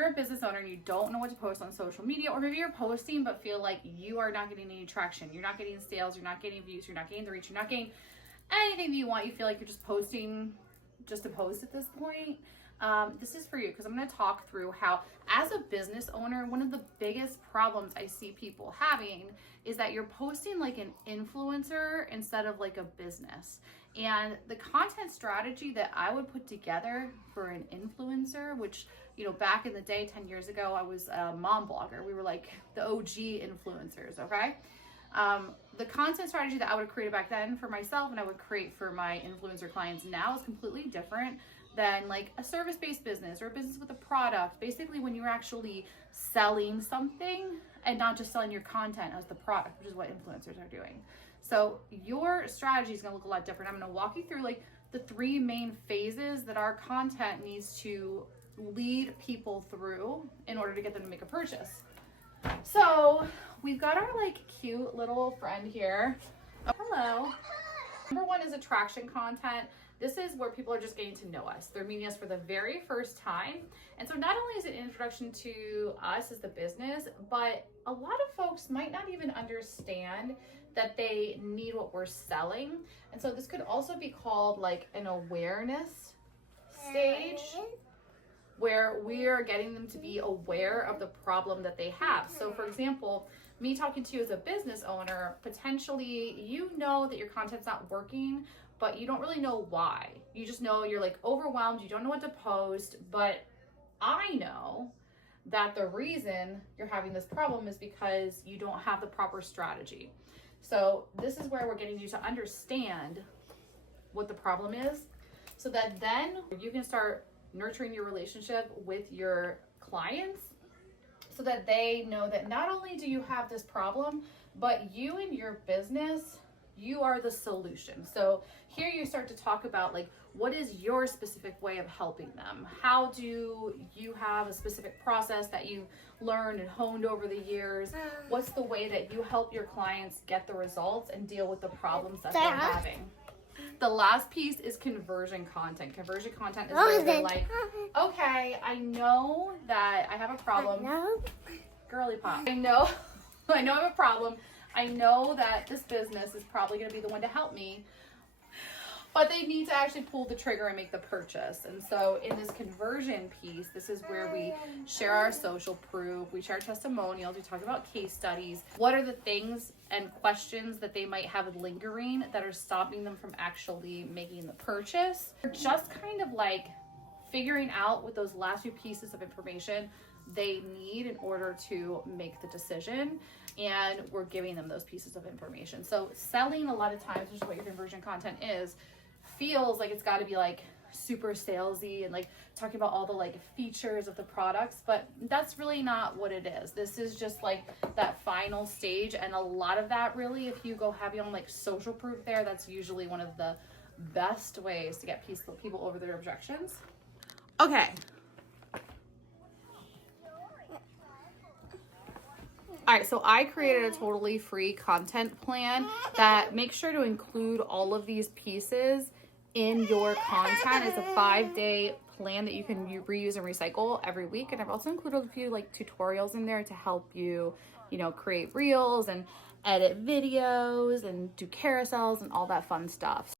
you're a business owner and you don't know what to post on social media, or maybe you're posting but feel like you are not getting any traction, you're not getting sales, you're not getting views, you're not getting the reach, you're not getting anything that you want, you feel like you're just posting just to post at this point, this is for you, because I'm going to talk through how, as a business owner, one of the biggest problems I see people having is that you're posting like an influencer instead of like a business. And the content strategy that I would put together for an influencer, which, you know, back in the day, 10 years ago, I was a mom blogger. We were like the OG influencers, okay? The content strategy that I would have created back then for myself and I would create for my influencer clients now is completely different than like a service-based business or a business with a product. Basically, when you're actually selling something and not just selling your content as the product, which is what influencers are doing. So your strategy is going to look a lot different. I'm going to walk you through like the 3 main phases that our content needs to lead people through in order to get them to make a purchase. So we've got our like cute little friend here. Oh, hello. Number 1 is attraction content. This is where people are just getting to know us. They're meeting us for the very first time. And so not only is it an introduction to us as the business, but a lot of folks might not even understand that they need what we're selling. And so this could also be called like an awareness stage, where we are getting them to be aware of the problem that they have. So for example, me talking to you as a business owner, potentially you know that your content's not working, but you don't really know why. You just know you're like overwhelmed, you don't know what to post, but I know that the reason you're having this problem is because you don't have the proper strategy. So this is where we're getting you to understand what the problem is, so that then you can start nurturing your relationship with your clients, so that they know that not only do you have this problem, but you and your business, you are the solution. So here you start to talk about like, what is your specific way of helping them? How do you have a specific process that you learned and honed over the years? What's the way that you help your clients get the results and deal with the problems that they're having? The last piece is conversion content. Conversion content is where they're like, okay, I know that I have a problem. Girly pop. I know I have a problem. I know that this business is probably going to be the one to help me, but they need to actually pull the trigger and make the purchase. And so in this conversion piece, this is where we share our social proof, we share testimonials, we talk about case studies. What are the things and questions that they might have lingering that are stopping them from actually making the purchase? Just kind of like figuring out what those last few pieces of information they need in order to make the decision, and we're giving them those pieces of information. So selling, a lot of times, which is what your conversion content is, feels like it's got to be like super salesy and like talking about all the like features of the products, but that's really not what it is. This is just like that final stage, and a lot of that really, if you go heavy on like social proof there, that's usually one of the best ways to get people over their objections. Okay. All right, so I created a totally free content plan that makes sure to include all of these pieces in your content. It's a 5-day plan that you can reuse and recycle every week. And I've also included a few like tutorials in there to help you, you know, create reels and edit videos and do carousels and all that fun stuff.